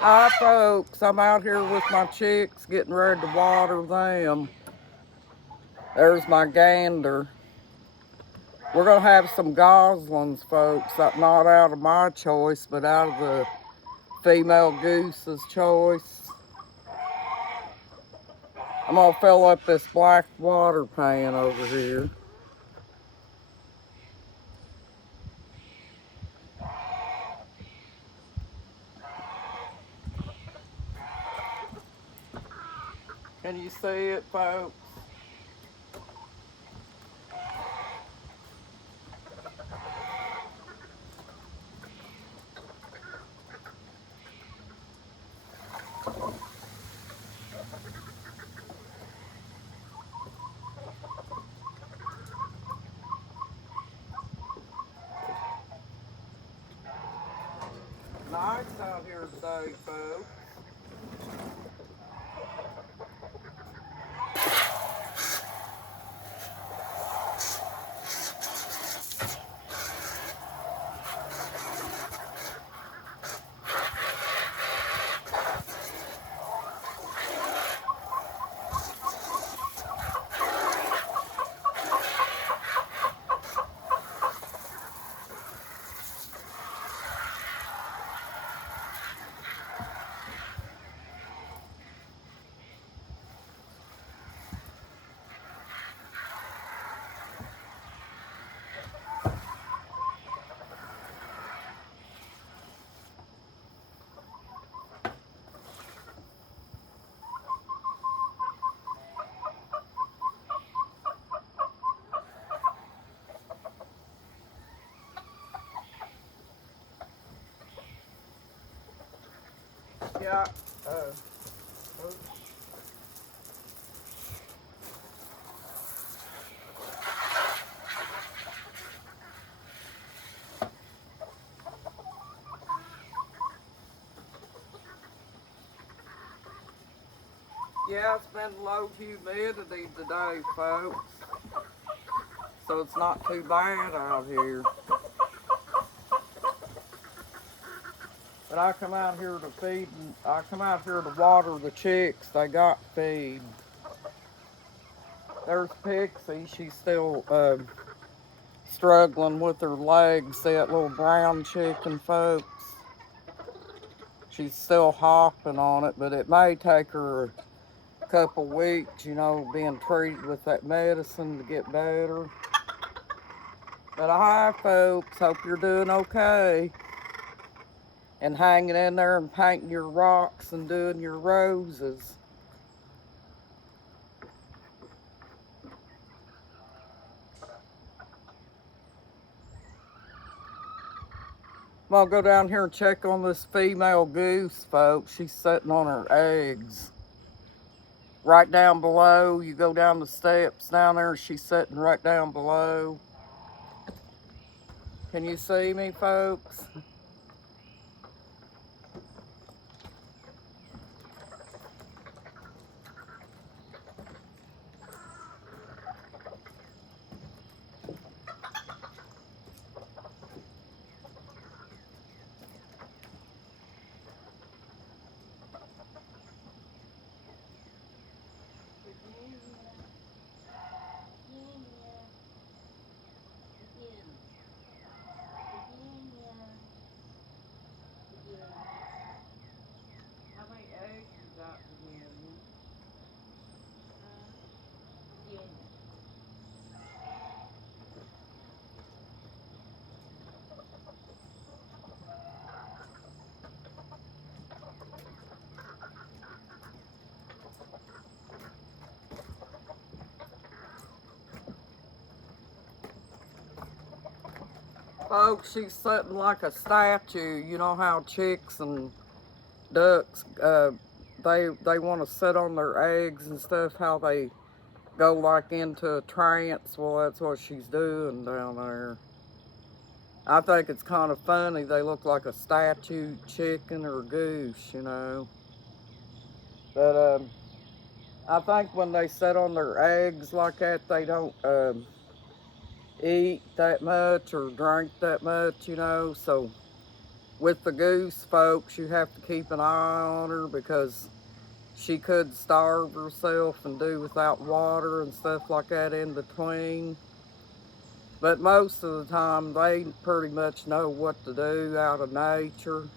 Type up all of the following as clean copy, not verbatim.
Hi, folks. I'm out here with my chicks getting ready to water them. There's my gander. We're going to have some goslings, folks. Not out of my choice, but out of the female goose's choice. I'm going to fill up this black water pan over here. Can you see it, folks? Nice out here today, folks. Yeah. Uh, yeah, it's been low humidity today, folks. So it's not too bad out here. But I come out here to feed, I come out here to water the chicks. They got feed. There's Pixie. She's still struggling with her legs. That little brown chicken, folks. She's still hopping on it, but it may take her a couple weeks, being treated with that medicine to get better. But hi, folks. Hope you're doing okay. And hanging in there and painting your rocks and doing your roses. I'm gonna go down here and check on this female goose, folks. She's sitting on her eggs. Right down below, you go down the steps down there, she's sitting right down below. Can you see me, folks? Folks, she's sitting like a statue. You know how chicks and ducks, they want to sit on their eggs and stuff, how they go like into a trance. Well, that's what she's doing down there. I think it's kind of funny. They look like a statue chicken or goose. But I think when they sit on their eggs like that, they don't eat that much or drink that much. So with the goose, folks, you have to keep an eye on her because she could starve herself and do without water and stuff like that in between. But most of the time, they pretty much know what to do out of nature.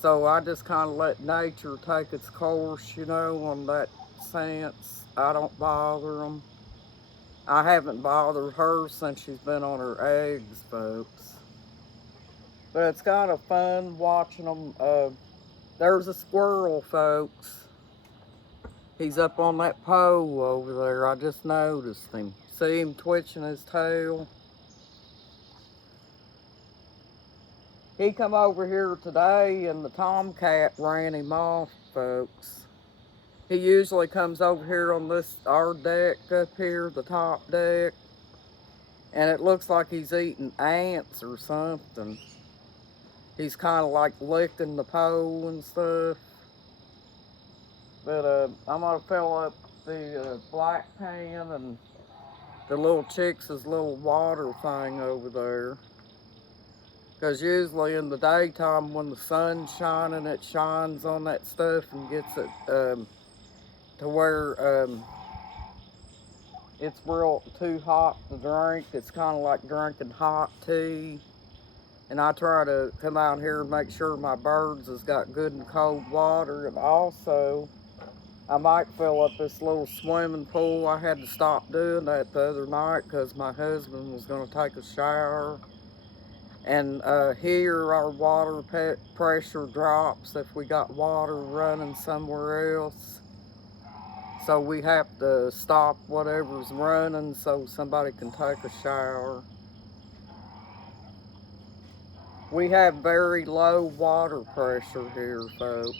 So I just kind of let nature take its course, on that sense. I don't bother them. I haven't bothered her since she's been on her eggs, folks. But it's kind of fun watching them. There's a squirrel, folks. He's up on that pole over there. I just noticed him. See him twitching his tail? He come over here today and the tomcat ran him off, folks. He usually comes over here on our deck up here, the top deck, and it looks like he's eating ants or something. He's kind of like licking the pole and stuff. But I'm gonna fill up the black pan and the little chicks' little water thing over there. Because usually in the daytime when the sun's shining, it shines on that stuff and gets it to where it's real too hot to drink. It's kind of like drinking hot tea. And I try to come out here and make sure my birds has got good and cold water. And also, I might fill up this little swimming pool. I had to stop doing that the other night because my husband was going to take a shower. And here our water pressure drops if we got water running somewhere else. So we have to stop whatever's running so somebody can take a shower. We have very low water pressure here, folks.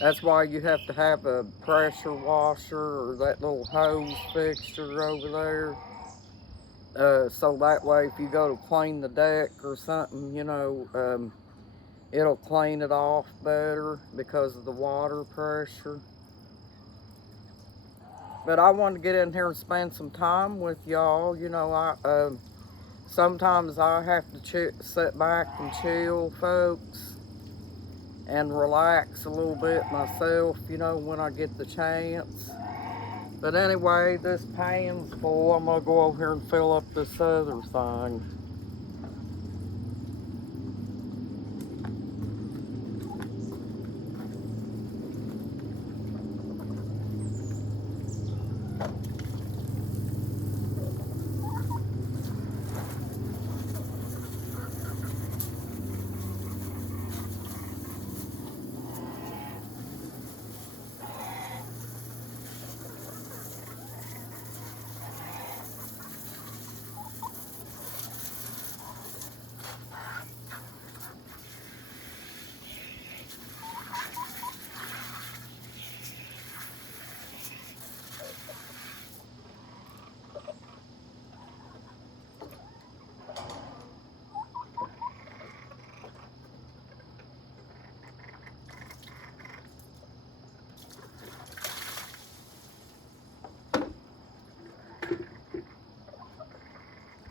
That's why you have to have a pressure washer or that little hose fixture over there. So that way if you go to clean the deck or something, it'll clean it off better because of the water pressure. But I wanted to get in here and spend some time with y'all. Sometimes I have to sit back and chill, folks, and relax a little bit myself, when I get the chance. But anyway, this pan's full. I'm gonna go over here and fill up this other thing.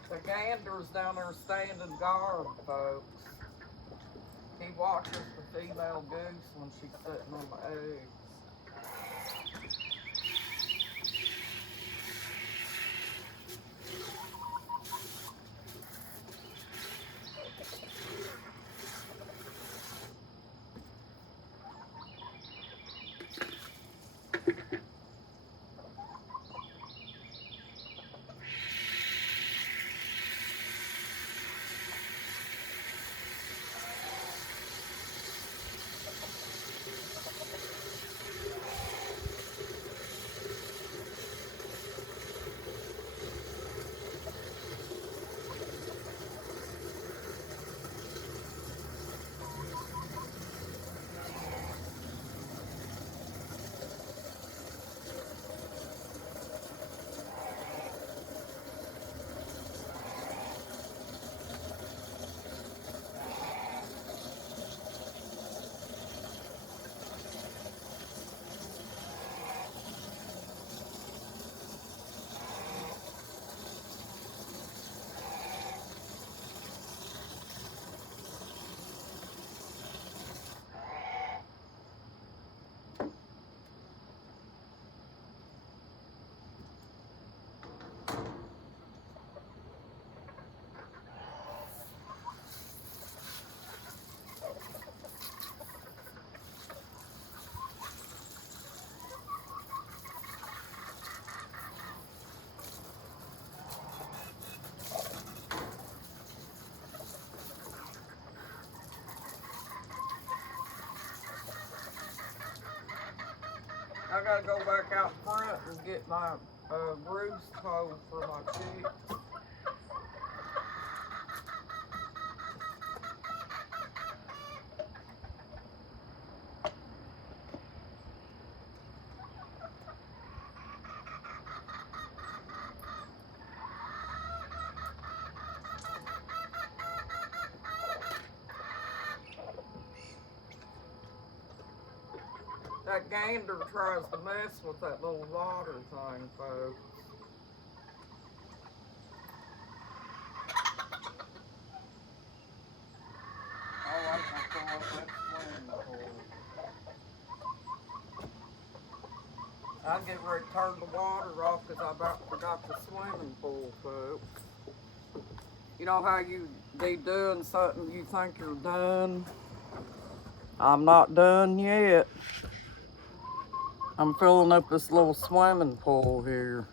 The gander's down there standing guard, folks. He watches the female goose when she's sitting on the eggs. I gotta go back out front and get my roost hole for my chicks. That gander tries to mess with that little water thing, folks. I like to fill up that swimming pool. I get ready to turn the water off because I about forgot the swimming pool, folks. You know how you be doing something, you think you're done? I'm not done yet. I'm filling up this little swimming pool here.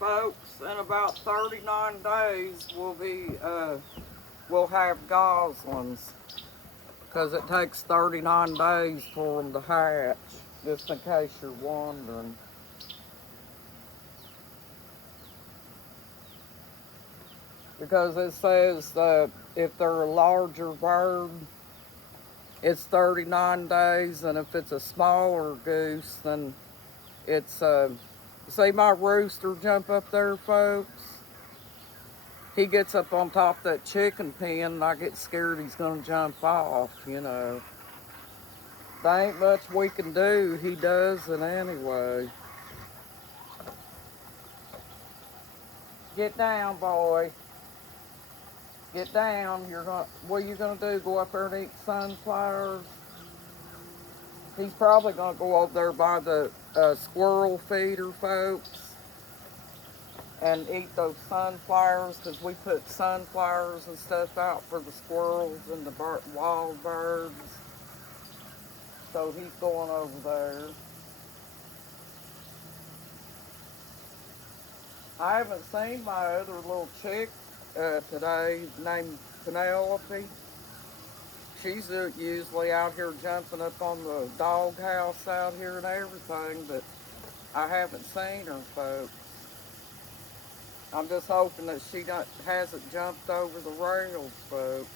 Folks, in about 39 days we'll have goslings because it takes 39 days for them to hatch, just in case you're wondering. Because it says that if they're a larger bird, it's 39 days, and if it's a smaller goose, then it's see my rooster jump up there, folks? He gets up on top of that chicken pen and I get scared he's gonna jump off, you know. There ain't much we can do, he does it anyway. Get down, boy. Get down. What are you gonna do? Go up there and eat sunflowers? He's probably gonna go over there by the squirrel feeder, folks, and eat those sunflowers, because we put sunflowers and stuff out for the squirrels and the wild birds. So he's going over there. I haven't seen my other little chick today named Penelope. She's usually out here jumping up on the doghouse out here and everything, but I haven't seen her, folks. I'm just hoping that she hasn't jumped over the rails, folks.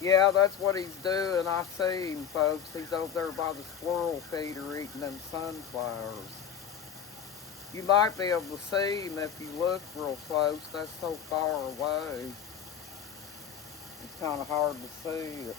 Yeah, that's what he's doing. I see him, folks. He's over there by the squirrel feeder eating them sunflowers. You might be able to see him if you look real close. That's so far away. It's kind of hard to see it.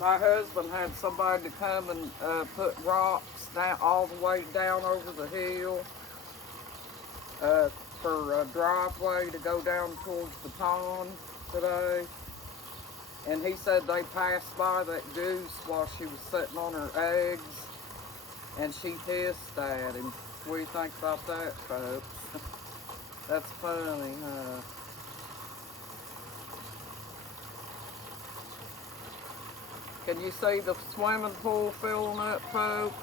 My husband had somebody to come and put rocks down all the way down over the hill uh, for a driveway to go down towards the pond today. And he said they passed by that goose while she was sitting on her eggs, and she hissed at him. What do you think about that, folks? That's funny, huh? Can you see the swimming pool filling up, folks?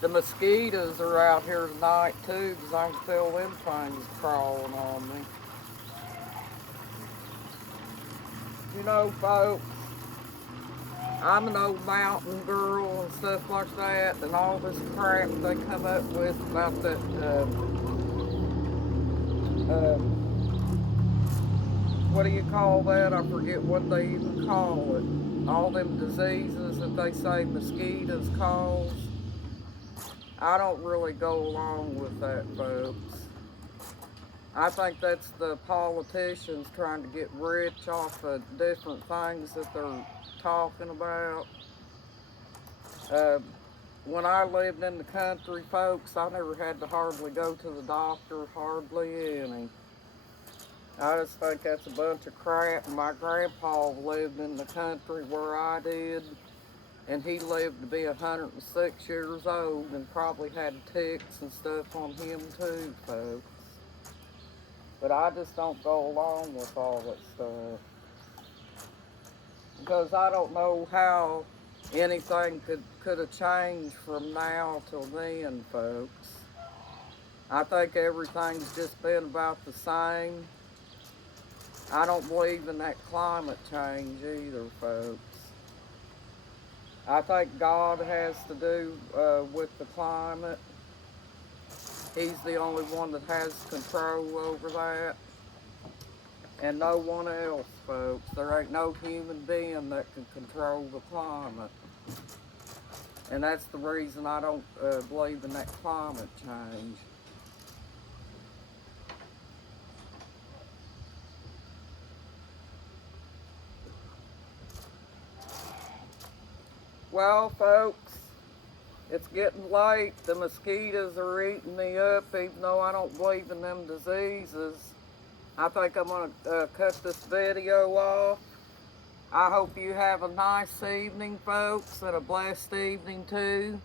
The mosquitoes are out here tonight, too, because I can feel them things crawling on me. You know, folks, I'm an old mountain girl and stuff like that, and all this crap they come up with about that, what do you call that? I forget what they even call it. All them diseases that they say mosquitoes cause. I don't really go along with that, folks. I think that's the politicians trying to get rich off of different things that they're talking about. Uh, when I lived in the country, folks, I never had to hardly go to the doctor, hardly any. I just think that's a bunch of crap. My grandpa lived in the country where I did, and he lived to be 106 years old and probably had ticks and stuff on him too, folks. But I just don't go along with all that stuff. Because I don't know how anything could have changed from now till then, folks. I think everything's just been about the same. I don't believe in that climate change either, folks. I think God has to do with the climate. He's the only one that has control over that. And no one else, folks. There ain't no human being that can control the climate. And that's the reason I don't believe in that climate change. Well, folks, it's getting late. The mosquitoes are eating me up, even though I don't believe in them diseases. I think I'm going to cut this video off. I hope you have a nice evening, folks, and a blessed evening, too.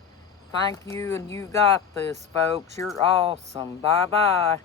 Thank you, and you got this, folks. You're awesome. Bye-bye.